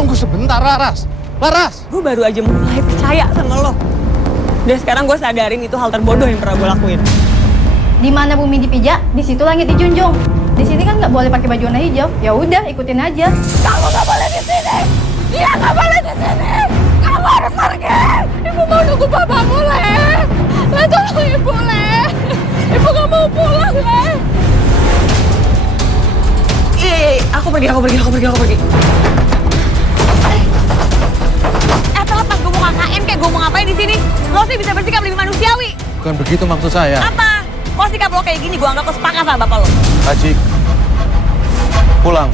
tunggu sebentar, Laras. Laras! Gue baru aja mulai percaya sama lo. Dan sekarang gue sadarin itu hal terbodoh yang pernah gue lakuin. Di mana bumi dipijak, di situ langit dijunjung. Di sini kan nggak boleh pakai baju warna hijau. Ya udah, ikutin aja. Kamu nggak boleh di sini. Dia nggak boleh di sini. Kamu harus pergi. Ibu mau nunggu papamu, Le. Le, tolong ibu, Le. Ibu nggak mau pulang, Le. Aku pergi. Telat pas gue mau KKN kayak gue mau ngapain di sini? Lo sih bisa bersikap lebih manusiawi. Bukan begitu maksud saya. Apa? Kalau sikap lo kayak gini, gue anggap lo sepakat sama bapak lo. Haji, pulang.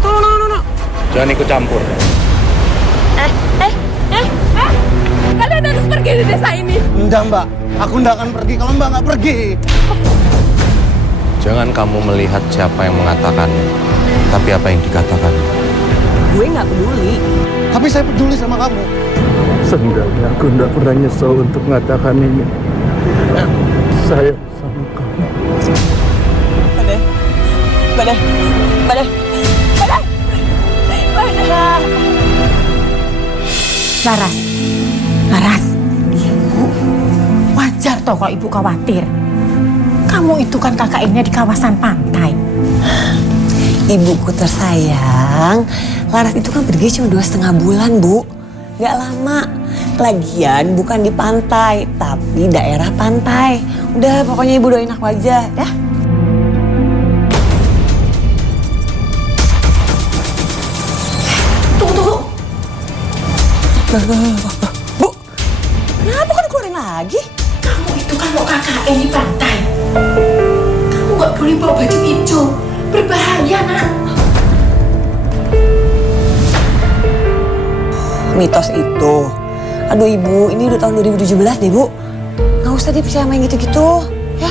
Tunggu. Jangan ikut campur. Kalian harus pergi dari desa ini. Enggak, Mbak. Aku enggak akan pergi kalau Mbak nggak pergi. Jangan kamu melihat siapa yang mengatakannya, tapi apa yang dikatakan. Gue nggak peduli. Tapi saya peduli sama kamu. Seenggaknya aku tidak pernah nyesel untuk mengatakan ini. Saya sama kamu. Badai. Laras, Ibu, wajar toh kalau Ibu khawatir. Kamu itu kan KKN-nya di kawasan pantai. Ibuku tersayang, Laras itu kan pergi cuma 2,5 bulan, Bu. Gak lama. Lagian bukan di pantai, tapi daerah pantai. Udah, pokoknya Ibu doain aku aja, dah. Tunggu. Bu, kenapa kok dikeluarin lagi? Kamu itu kan mau KKN di pantai. Kamu nggak boleh bawa baju hijau. Berbahaya, Nak. Mitos itu. Aduh Ibu, ini udah tahun 2017 deh, Bu. Nggak usah deh percaya main gitu-gitu, ya.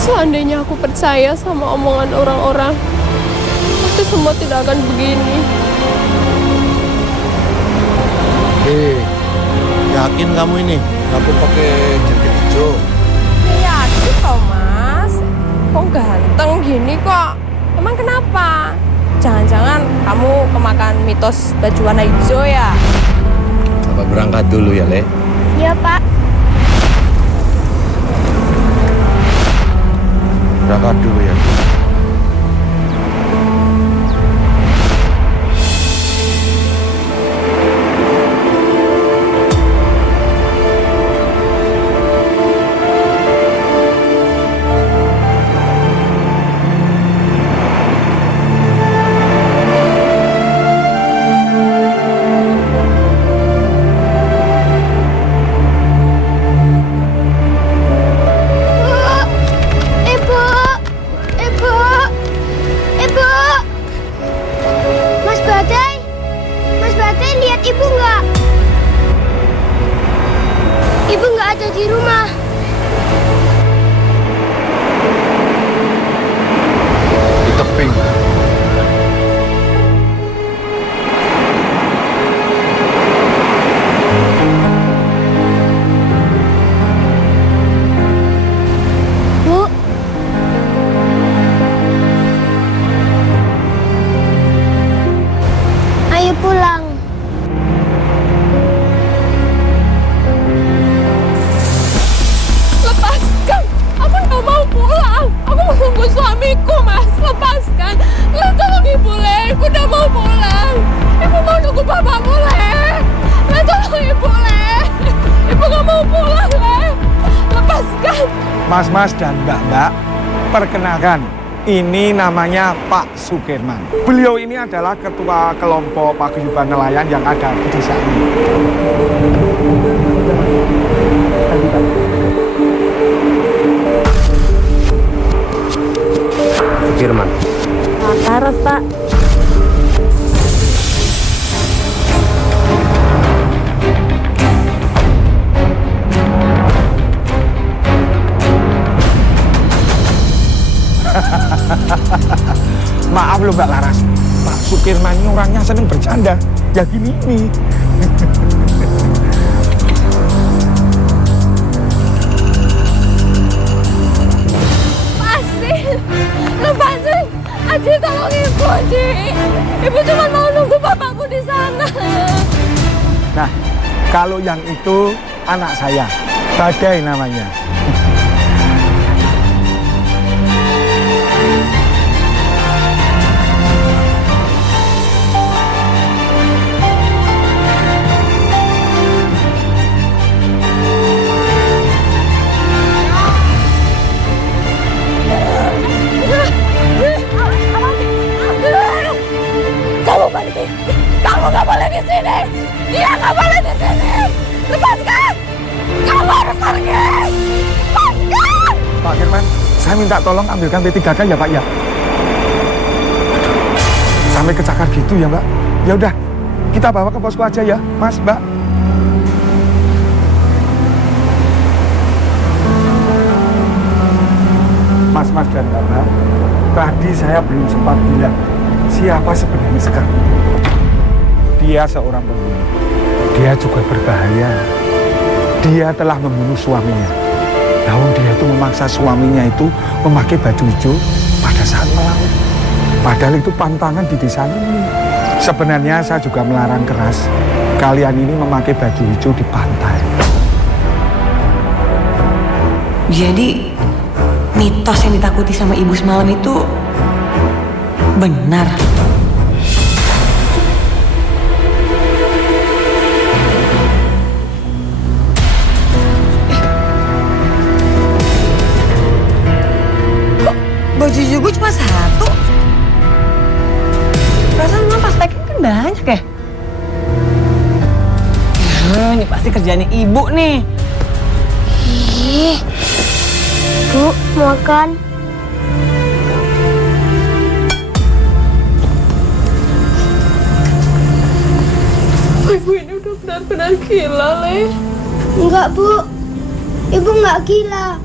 Seandainya aku percaya sama omongan orang-orang, pasti semua tidak akan begini. Yakin kamu ini? Aku pakai jaket hijau. Yakin kok, Mas? Kok ganteng gini kok? Emang kenapa? Jangan-jangan kamu kemakan mitos baju warna hijau ya? Bapak berangkat dulu ya, Le. Iya, Pak. Berangkat dulu ya. Mas Badai lihat Ibu nggak? Ibu nggak ada di rumah. Di teping. Bu, ayo pulang. Lepaskan! Aku nggak mau pulang. Aku mau nunggu suamiku, Mas. Lepaskan. Le, tolong Ibu, Le. Ibu udah mau pulang. Ibu mau nunggu papamu, Le. Le, tolong Ibu, Le. Ibu nggak mau pulang, Le. Lepaskan. Mas-mas dan mbak-mbak, perkenalkan, ini namanya Pak Sukirman. Beliau ini adalah ketua kelompok paguyuban nelayan yang ada di desa ini. Sukirman. Laras, Pak. Mbak Laras, Pak Sukirman ini orangnya seneng bercanda. Ya gini nih. Lepasin! Aji, tolong ibu, Aji! Ibu cuma mau nunggu bapakku di sana. Nah, kalau yang itu anak saya, Badai namanya. Kamu pergi! Kamu nggak boleh di sini! Dia nggak boleh di sini! Lepaskan! Kamu harus pergi! Lepaskan! Pak Firman, saya minta tolong ambilkan P3K ya Pak ya. Sampai kecakar gitu ya Mbak. Ya udah, kita bawa ke posko aja ya, Mas, Mbak. Mas dan Mbak, tadi saya belum sempat bilang siapa sebenarnya Sekar. Dia seorang pembunuh. Dia juga berbahaya. Dia telah membunuh suaminya. Namun dia itu memaksa suaminya itu memakai baju hijau pada saat melaut. Padahal itu pantangan di desa ini. Sebenarnya saya juga melarang keras kalian ini memakai baju hijau di pantai. Jadi mitos yang ditakuti sama ibu semalam itu benar. Kok baju gue cuma satu? Perasaan memang pas packing kan banyak ya? Ini pasti kerjaannya ibu nih. Ih, Bu, makan. Ibu ini udah benar-benar gila, Le. Enggak, Bu. Ibu nggak gila.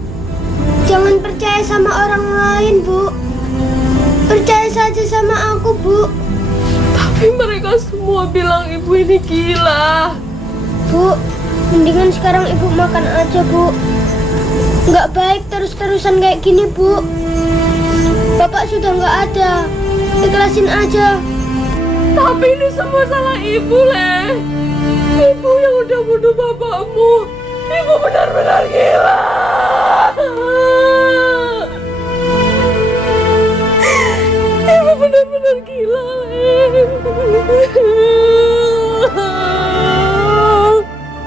Jangan percaya sama orang lain, Bu. Percaya saja sama aku, Bu. Tapi mereka semua bilang ibu ini gila. Bu, mendingan sekarang Ibu makan aja, Bu. Nggak baik terus-terusan kayak gini, Bu. Bapak sudah nggak ada. Ikhlasin aja. Tapi ini semua salah ibu, Le. Ibu yang udah bunuh bapakmu. Ibu benar-benar gila. Ibu benar-benar gila, Le.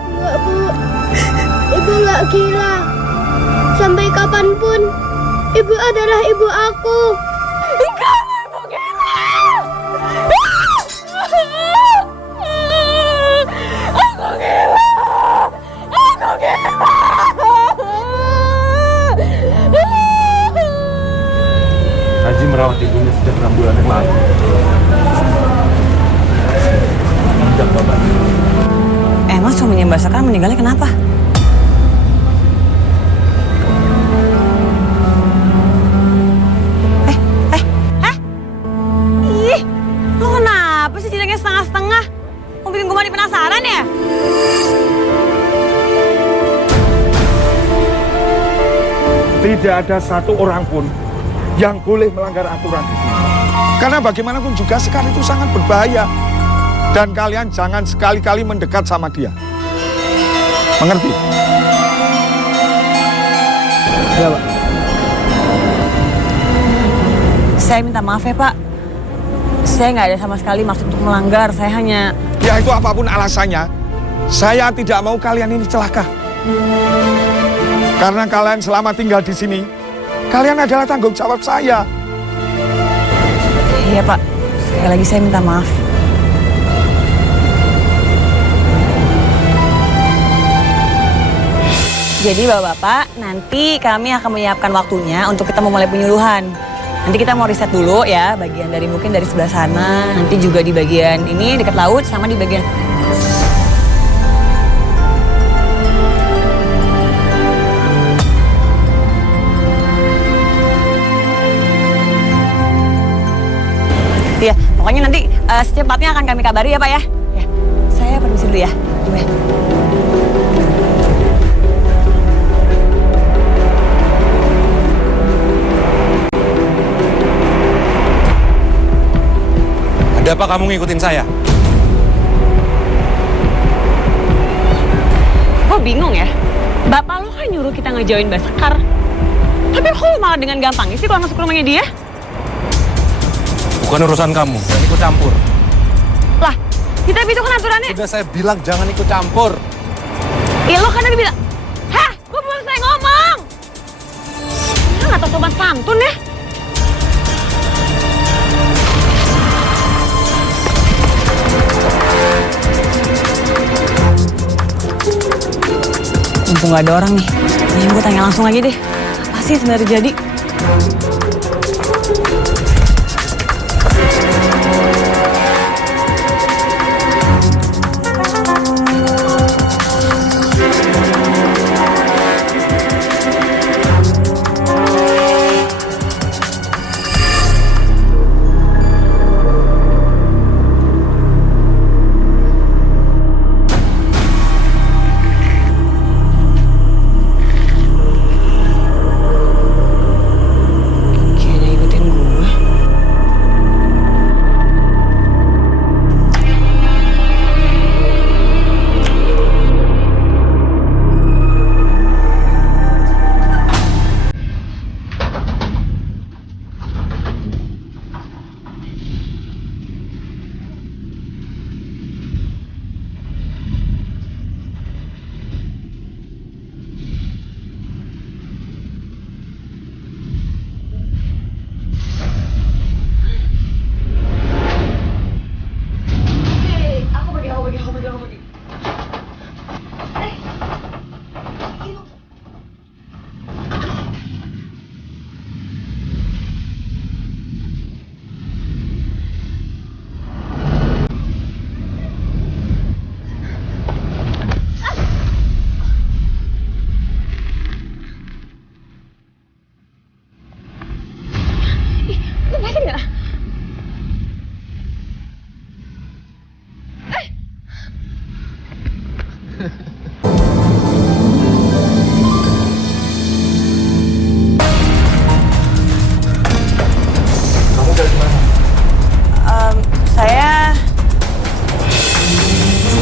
Enggak, Bu. Ibu nggak gila. Sampai kapanpun, Ibu adalah ibu aku. Kamu ibu gila. Aku gila. Aku gila. Haji merawat ibunya sejak 6 bulan yang lalu. Sejak Bapak. Emang suaminya Mbak Sekar meninggalnya kenapa? Ih, lo kenapa sih ceritanya setengah-setengah? Mau bikin gue mati penasaran ya? Tidak ada satu orang pun yang boleh melanggar aturan di sini. Karena bagaimanapun juga Sekar itu sangat berbahaya. Dan kalian jangan sekali-kali mendekat sama dia. Mengerti? Ya, Pak. Saya minta maaf ya, Pak. Saya nggak ada sama sekali maksud untuk melanggar. Saya hanya... Ya itu apapun alasannya, saya tidak mau kalian ini celaka. Karena kalian selama tinggal di sini, kalian adalah tanggung jawab saya. Iya, Pak. Sekali lagi saya minta maaf. Jadi Bapak-Bapak, nanti kami akan menyiapkan waktunya untuk kita memulai penyuluhan. Nanti kita mau riset dulu ya, bagian dari mungkin dari sebelah sana, nanti juga di bagian ini dekat laut sama di bagian... pokoknya nanti secepatnya akan kami kabari ya Pak ya. Ya, saya permisi dulu ya. Ibu ya. Ada apa kamu ngikutin saya? Kok bingung ya? Bapak lo kan nyuruh kita ngejauhin Mbak Sekar. Tapi kok lo malah dengan gampangnya sih kalau masuk ke rumahnya dia? Bukan urusan kamu, jangan ikut campur. Lah, kita itu kan aturannya. Udah saya bilang jangan ikut campur. Iya lo kan tadi bilang. Hah? Gue belum selesai ngomong. Lo nggak tahu sopan santun ya? Mumpung gak ada orang nih, ini gue tanya langsung lagi deh. Apa sih sebenarnya terjadi?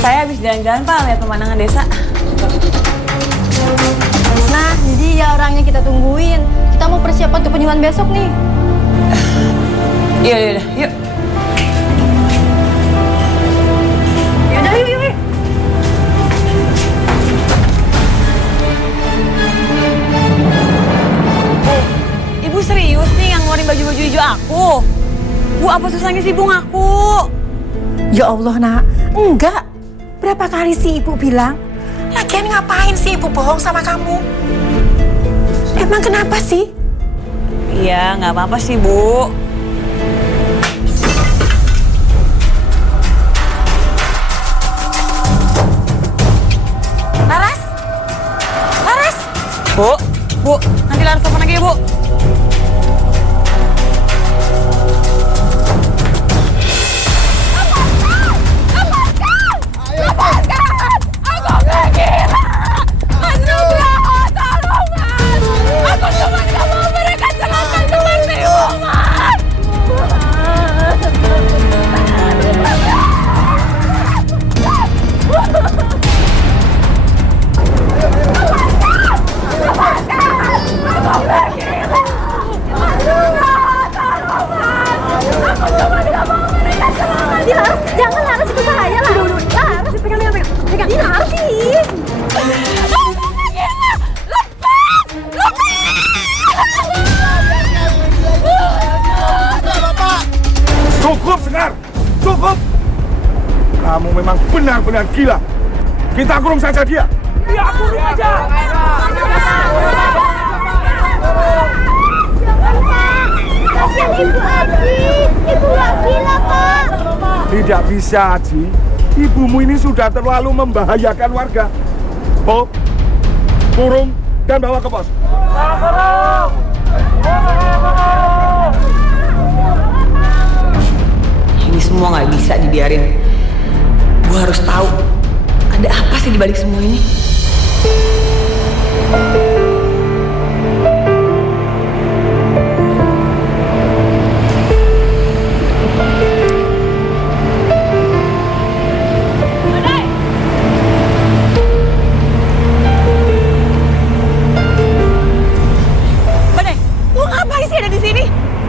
Saya habis jalan-jalan Pak, lihat pemandangan desa. Nah, jadi ya orangnya kita tungguin. Kita mau persiapan untuk penyuluhan besok nih. Iya, yuk. Yaudah, yuk. Ibu serius nih yang ngeluarin baju-baju hijau aku? Bu, apa susahnya sih Bu ngaku? Ya Allah nak, enggak. Berapa kali sih ibu bilang? Lagian ngapain sih ibu bohong sama kamu? Emang kenapa sih? Iya, nggak apa-apa sih Bu. Laras? Bu, nanti Laras telepon lagi ya Bu. Jangan Laras, itu bahaya lah. Laras, pegang. Ini Laras sih. Cukup, Sekar! Cukup! Kamu memang benar-benar gila. Kita kurung saja dia. Iya, kurung aja! Kasihan Ibu Aji. Ibu gak gila, Pak. Tidak bisa, Aji. Ibumu ini sudah terlalu membahayakan warga. Bob, kurung, dan bawa ke pos. semua nggak bisa dibiarin. Gue harus tahu ada apa sih di balik semua ini. Badai, lu ngapain sih ada di sini?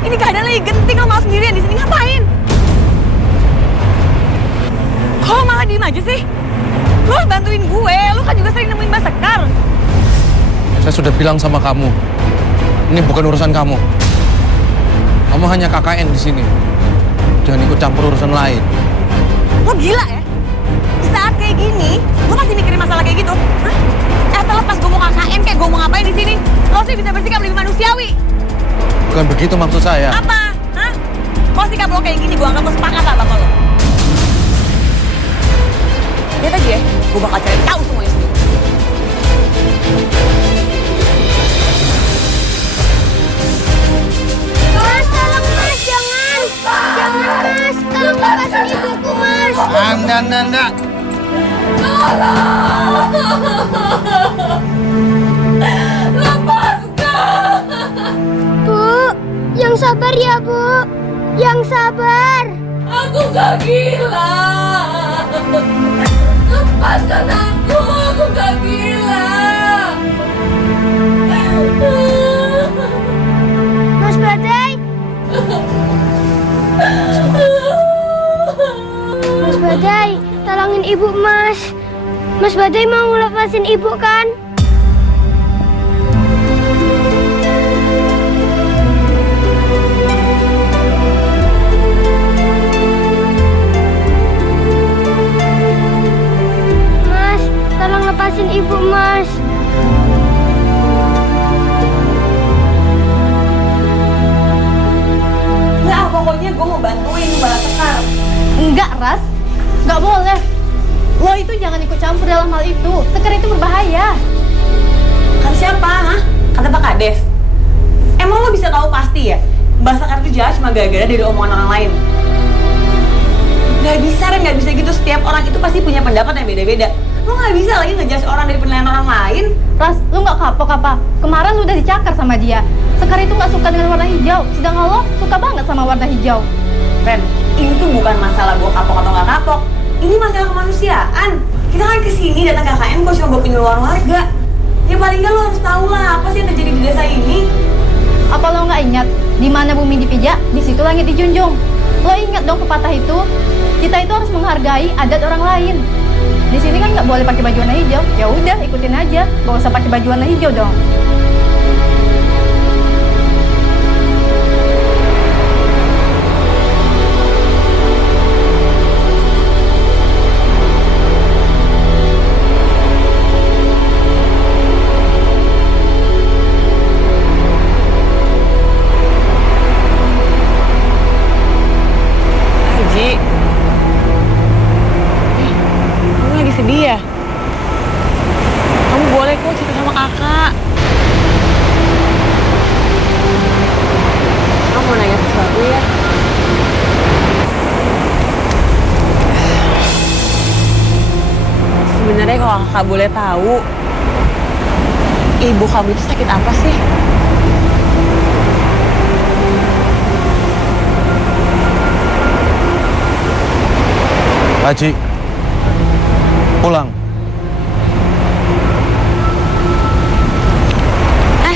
Ini keadaan lagi genting, lo malah sendirian di sini ngapain? Kok lo malah diem aja sih? Lo harus bantuin gue, lo kan juga sering nemuin Mbak Sekar. Saya sudah bilang sama kamu, ini bukan urusan kamu. Kamu hanya KKN di sini. Jangan ikut campur urusan lain. Lo gila ya? Di saat kayak gini, lo masih mikirin masalah kayak gitu? Hah? Terlepas gue mau KKN kayak gue mau ngapain di sini, lo sih bisa bersikap lebih manusiawi. Bukan begitu maksud saya. Apa? Hah? Kalau sikap lo kayak gini, gue anggap lo sepakat lah sama lo. Lihat aja ya, gue bakal cari tahu semuanya sendiri. Mas, tolong mas, jangan. Jangan mas, tolong lepasin ibuku mas. Enggak. Bu, yang sabar ya bu. Yang sabar. Aku gak gila. Lepaskan aku gak gila. Mas Badai. Mas Badai, tolongin ibu mas. Mas Badai mau lepasin ibu kan? Mas, tolong lepasin ibu mas. Nah, pokoknya gue mau bantuin Mbak Sekar. Enggak, Ras. Enggak boleh. Lo itu jangan ikut campur dalam hal itu. Sekar itu berbahaya. Kata siapa, hah? Kata Pak Kades. Emang lo bisa tahu pasti ya? Mbak Sekar itu jahat cuma gara-gara dari omongan orang lain. Gak bisa, Ren, gak bisa gitu. Setiap orang itu pasti punya pendapat yang beda-beda. Lo gak bisa lagi ngejudge orang dari penilaian orang lain. Ras, lu nggak kapok apa? Kemarin lu udah dicakar sama dia. Sekar itu nggak suka dengan warna hijau, sedangkan lo suka banget sama warna hijau. Ren, ini tuh bukan masalah gue kapok atau gak kapok. Ini masalah kemanusiaan. Kita kan kesini datang KKN kok cuma buat penyuluhan warga. Ya paling nggak lo harus tahu lah apa sih yang terjadi di desa ini. Apa lo nggak ingat di mana bumi dipijak, di situ langit dijunjung? Lo ingat dong pepatah itu? Kita itu harus menghargai adat orang lain. Di sini kan nggak boleh pakai baju warna hijau. Ya udah, ikutin aja. Gak usah pakai baju warna hijau dong. Haji, kamu lagi sedih ya? Kamu boleh kok cerita sama kakak. Kamu mau nanya sesuatu ya? Sebenarnya kalau kakak boleh tahu, ibu kamu itu sakit apa sih? Haji, pulang.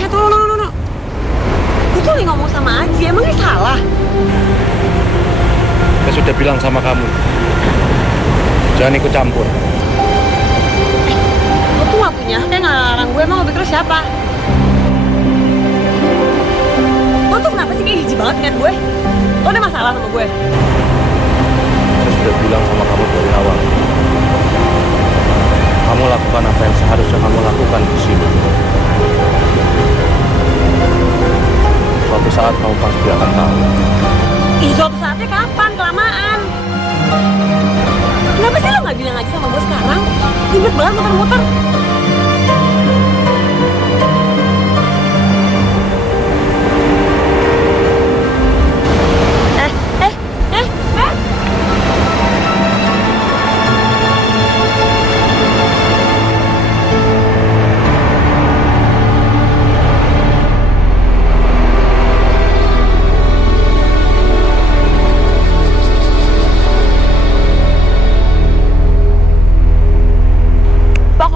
Tunggu. Gue tuh lagi ngomong sama Aji, emangnya salah? Saya sudah bilang sama kamu, jangan ikut campur. Lo tuh gak punya hak yang ngelarang gue, emang lo pikir siapa? Lo tuh kenapa sih kayak jijik banget liat gue? Lo ada masalah sama gue? Saya sudah bilang sama kamu dari awal. Kamu lakukan apa yang seharusnya kamu lakukan di sini. Suatu saat kamu pasti akan tahu. Ih, suatu saatnya kapan? Kelamaan. Kenapa sih lo gak bilang aja sama gue sekarang? Ribet banget muter-muter.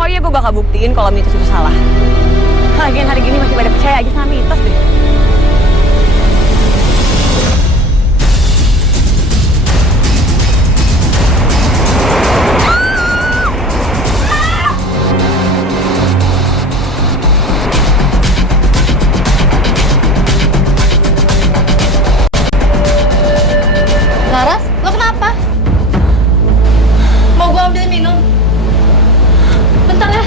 Pokoknya gue bakal buktiin kalau mitos itu salah. Lagian hari gini masih pada percaya aja sama mitos deh. Laras, lo kenapa? Mau gue ambil minum? Bentar ya.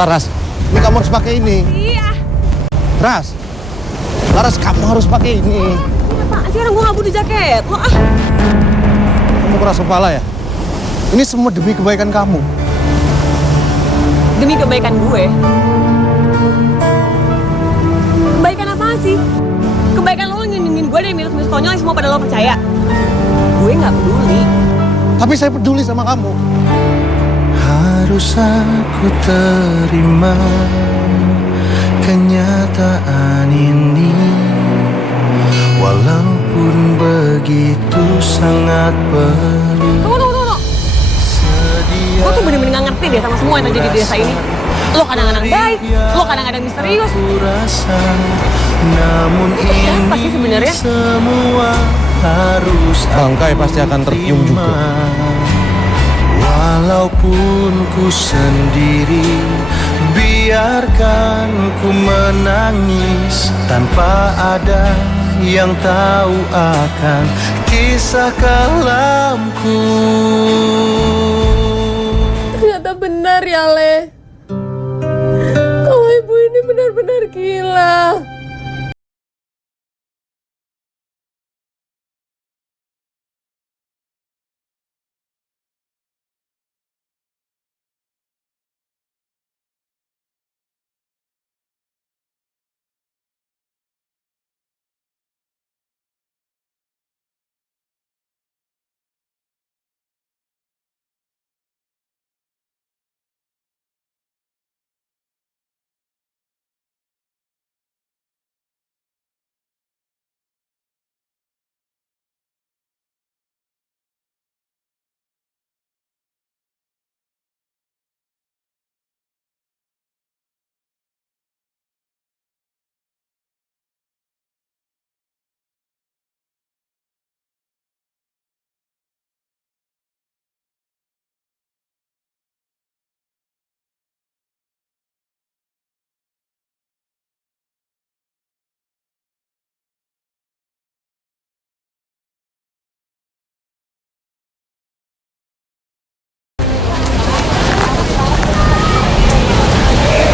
Laras, ini kamu harus pakai ini. Iya. Laras, kamu harus pakai ini. Apaan sih orang gue gak butuh jaket? Lo ah. Kamu keras kepala ya? Ini semua demi kebaikan kamu. Demi kebaikan gue. Kebaikan apaan sih? Kebaikan lo ngelindungin gue dari minus-minus konyol yang semua pada lo percaya. Gue gak peduli. Tapi saya peduli sama kamu. Harus aku terima kenyataan ini, walaupun begitu sangat perih. Tunggu. Gue tuh bener-bener gak ngerti deh sama semua yang terjadi di desa ini. Lo kadang-kadang baik, lo kadang-kadang misterius. Namun Apa sih ini sebenarnya? semua harus Bangkai pasti akan tercium juga. Walaupun ku sendiri, biarkan ku menangis tanpa ada yang tahu akan kisah kelamku. Ternyata benar ya, Le. Kalau ibu ini benar-benar gila.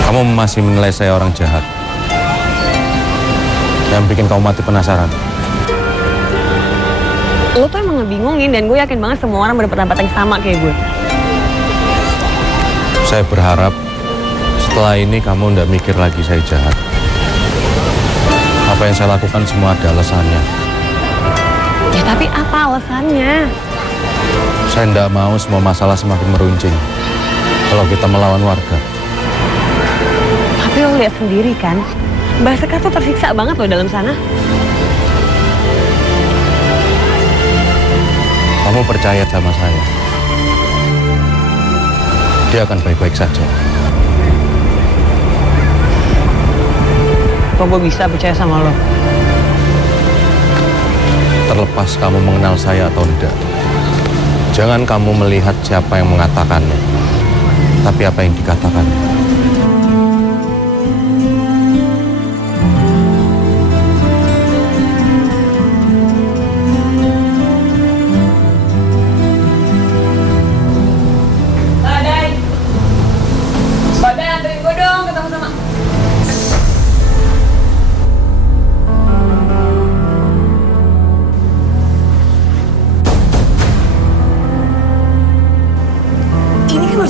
Kamu masih menilai saya orang jahat. Yang bikin kamu mati penasaran. Lo tuh emang ngebingungin dan gue yakin banget semua orang berpendapat yang sama kayak gue. Saya berharap setelah ini kamu nggak mikir lagi saya jahat. Apa yang saya lakukan semua ada alasannya. Ya tapi apa alasannya? Saya nggak mau semua masalah semakin meruncing kalau kita melawan warga. Tapi lo lihat sendiri kan, Mbak Sekar tuh tersiksa banget loh dalam sana. Kamu percaya sama saya. Dia akan baik-baik saja. Kok gue bisa percaya sama lo? Terlepas kamu mengenal saya atau tidak, jangan kamu melihat siapa yang mengatakannya, tapi apa yang dikatakannya.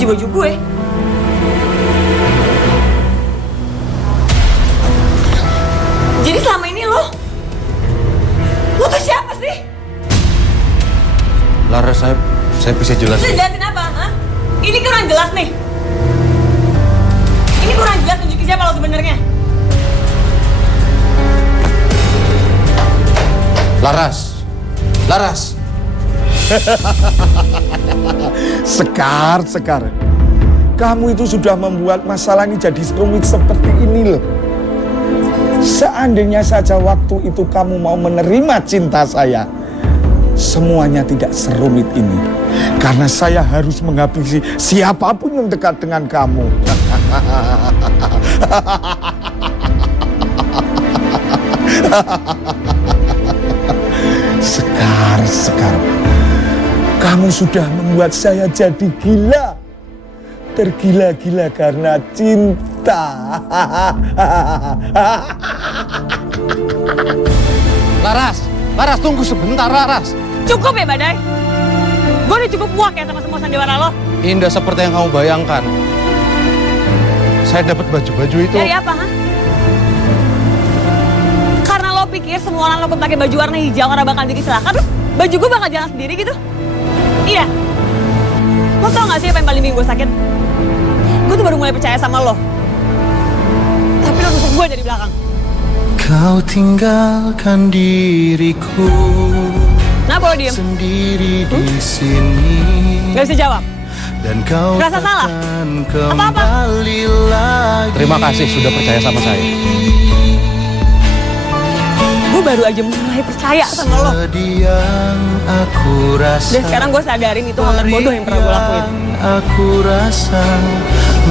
baju-baju gue. Jadi selama ini lo tuh siapa sih? Laras, saya bisa Bisa jelasin. jelasin apa? Hah? Ini kurang jelas nih. Ini kurang jelas tunjukin siapa lo sebenarnya. Laras. Sekar. Kamu itu sudah membuat masalah ini jadi rumit seperti ini loh. Seandainya saja waktu itu kamu mau menerima cinta saya, semuanya tidak serumit ini. Karena saya harus menghabisi siapapun yang dekat dengan kamu. Sekar. Kamu sudah membuat saya jadi gila. Tergila-gila karena cinta. Laras, tunggu sebentar, Laras. Cukup ya, Badai. Gue udah cukup muak ya sama semua sandiwara lo. Indah seperti yang kamu bayangkan. Saya dapat baju-baju itu. Dari apa, ha? Karena lo pikir semua orang lo pakai baju warna hijau karena bakal bikin celaka, terus baju gue bakal jalan sendiri gitu? Iya. Lo tau gak sih apa yang paling bikin gue sakit? Gue tuh baru mulai percaya sama lo. Tapi lo nusuk gue dari belakang. Kau tinggalkan diriku. Kenapa lo diem? Sendiri di sini. Gak bisa jawab? Dan kau Merasa salah? takkan Apa-apa? kembali lagi. Terima kasih sudah percaya sama saya. Gue baru aja mulai percaya sama lo. Sedih yang aku rasa. Dan sekarang gue sadarin itu hal terbodoh yang pernah gue lakuin. Aku rasa,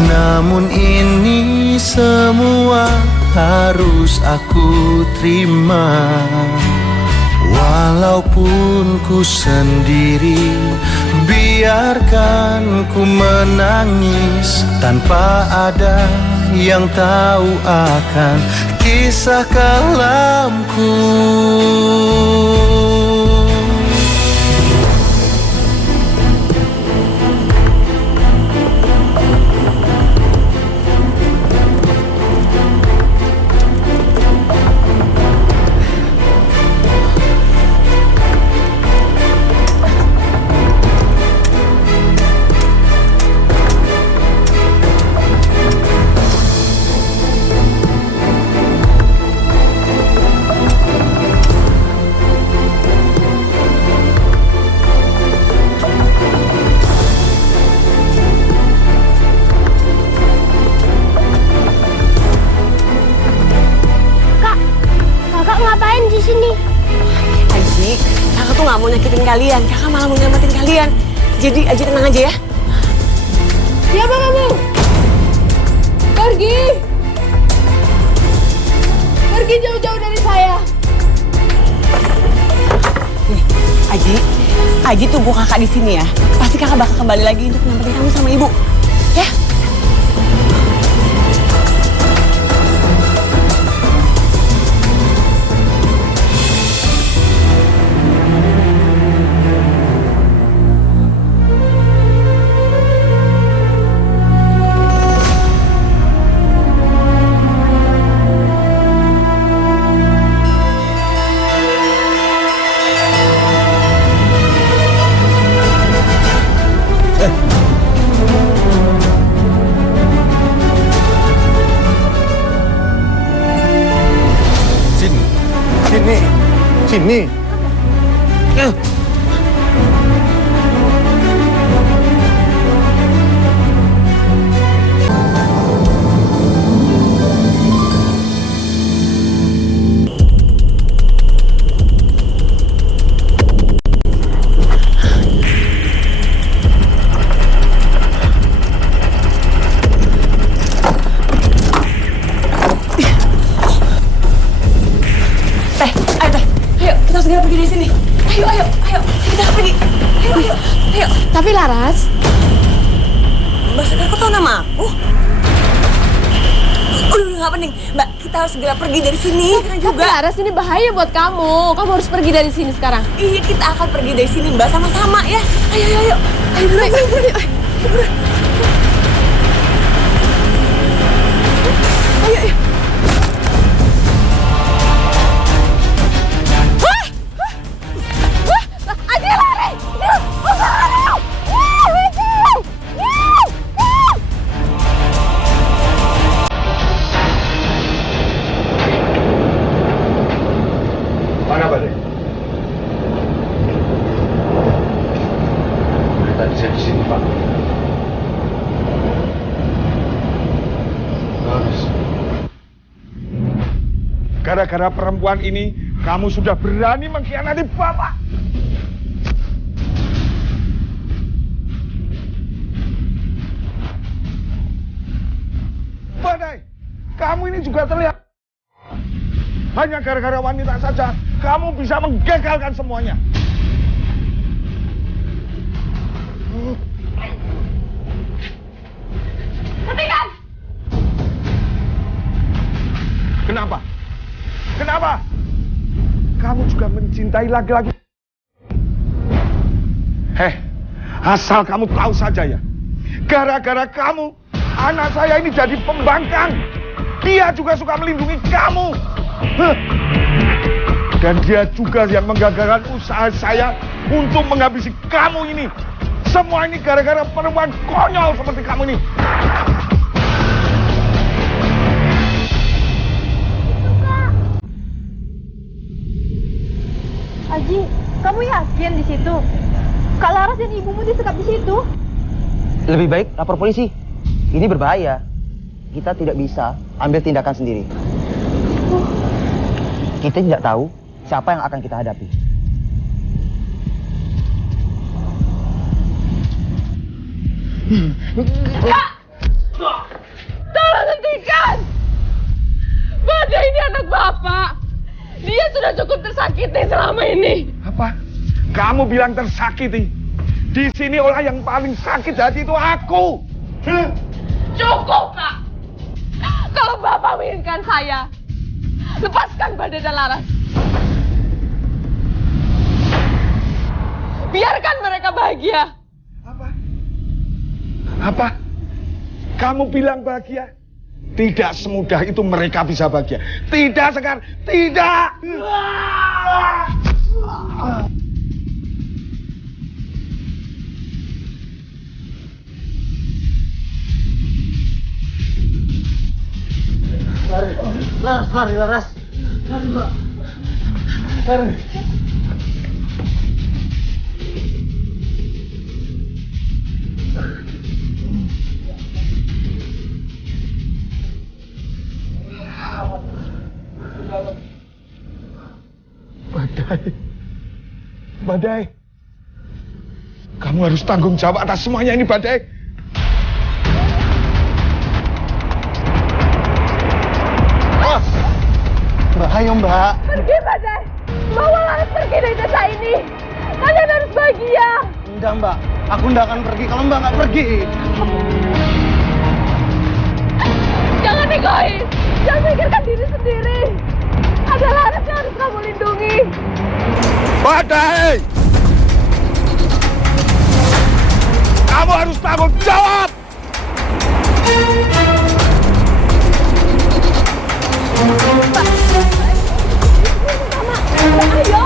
namun ini semua harus aku terima. Walaupun ku sendiri, biarkan ku menangis tanpa ada yang tahu akan kisah kelamku. Kakak ngapain di sini? Aji, kakak tuh gak mau nyakitin kalian. Kakak malah mau nyelamatin kalian. Jadi Aji tenang aja ya. Siapa kamu? Pergi! Pergi jauh-jauh dari saya. Nih, Aji tunggu kakak di sini ya. Pasti kakak bakal kembali lagi untuk nyamperin kamu sama ibu. Ya? Sini. Kita harus segera pergi dari sini. Ayo. Kita pergi. Ayo. Tapi Laras, Mbak Sekar, kok tau nama aku? Udah gak penting. Mbak, kita harus segera pergi dari sini. Kita tapi juga. Laras ini bahaya buat kamu. Kamu harus pergi dari sini sekarang. Iya, kita akan pergi dari sini, Mbak. Sama-sama ya. Ayo. Ayo, buruan. Adi lari! Mana Badai? Tadi saya di sini, Pak. Gara-gara perempuan ini, kamu sudah berani mengkhianati Bapak. Badai, kamu ini juga terlihat. Hanya gara-gara wanita saja, kamu bisa menggagalkan semuanya. Hentikan! Kenapa? Kenapa? Kamu juga mencintai laki-laki. Asal kamu tahu saja ya. Gara-gara kamu, anak saya ini jadi pembangkang. Dia juga suka melindungi kamu. Dan dia juga yang menggagalkan usaha saya untuk menghabisi kamu ini. Semua ini gara-gara perempuan konyol seperti kamu ini. Aji, kamu yakin di situ? Kak Laras dan ibumu disekap di situ? Lebih baik lapor polisi. Ini berbahaya. Kita tidak bisa ambil tindakan sendiri. Kita tidak tahu siapa yang akan kita hadapi. Kak! Tolong hentikan! Badai ini anak Bapak. Dia sudah cukup tersakiti selama ini. Apa? Kamu bilang tersakiti? Di sini orang yang paling sakit hati itu aku. Cukup, Kak. Kalau Bapak menginginkan saya, lepaskan Badai dan Laras. Biarkan mereka bahagia. Apa? Kamu bilang bahagia? Tidak semudah itu mereka bisa bahagia. Tidak, Sekar. Tidak. Lari, Laras. Lari, Mbak. Lari. Badai. Kamu harus tanggung jawab atas semuanya ini, Badai. Mbak, ayo Mbak. Pergi, Badai. Bawa Laras pergi dari desa ini. Kalian harus bahagia. Enggak Mbak, aku enggak akan pergi kalau Mbak nggak pergi. Jangan egois. Jangan pikirkan diri sendiri. Ada Laras yang harus kamu lindungi. Badai! Kamu harus tanggung jawab! Ayo!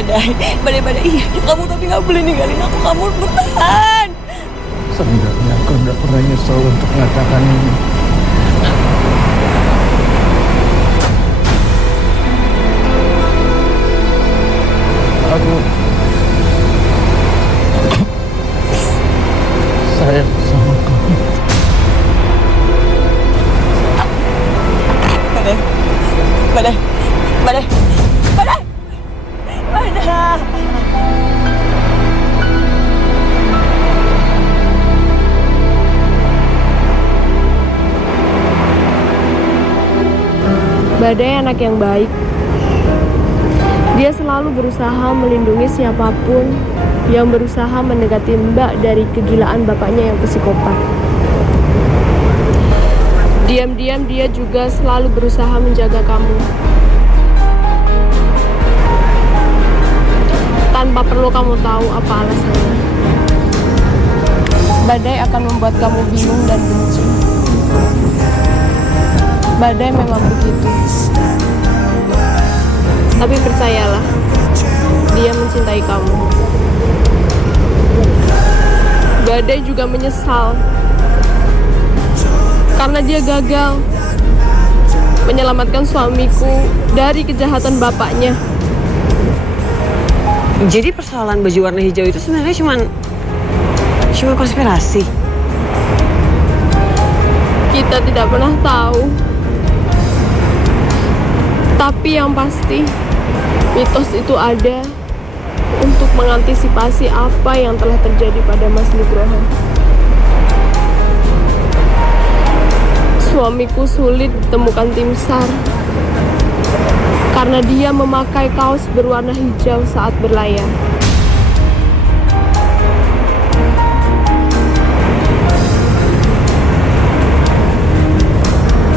Badai, iya kamu tapi nggak boleh ninggalin aku, kamu bertahan. Sebenarnya aku nggak pernah nyesel untuk mengatakan ini. Aku sayang sama kamu. Badai. Badai anak yang baik. Dia selalu berusaha melindungi siapapun yang berusaha mendekati Mbak dari kegilaan bapaknya yang psikopat. Diam-diam dia juga selalu berusaha menjaga kamu. Tanpa perlu kamu tahu apa alasannya. Badai akan membuat kamu bingung dan benci. Badai memang begitu. Tapi percayalah, dia mencintai kamu. Badai juga menyesal karena dia gagal menyelamatkan suamiku dari kejahatan bapaknya. Jadi persoalan baju warna hijau itu sebenarnya cuma konspirasi. Kita tidak pernah tahu. Tapi yang pasti, mitos itu ada untuk mengantisipasi apa yang telah terjadi pada Mas Nugroho. Suamiku sulit ditemukan tim SAR karena dia memakai kaos berwarna hijau saat berlayar.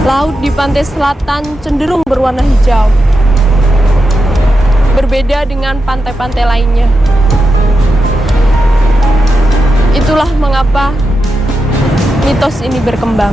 Laut di pantai selatan cenderung berwarna hijau. Berbeda dengan pantai-pantai lainnya. Itulah mengapa mitos ini berkembang.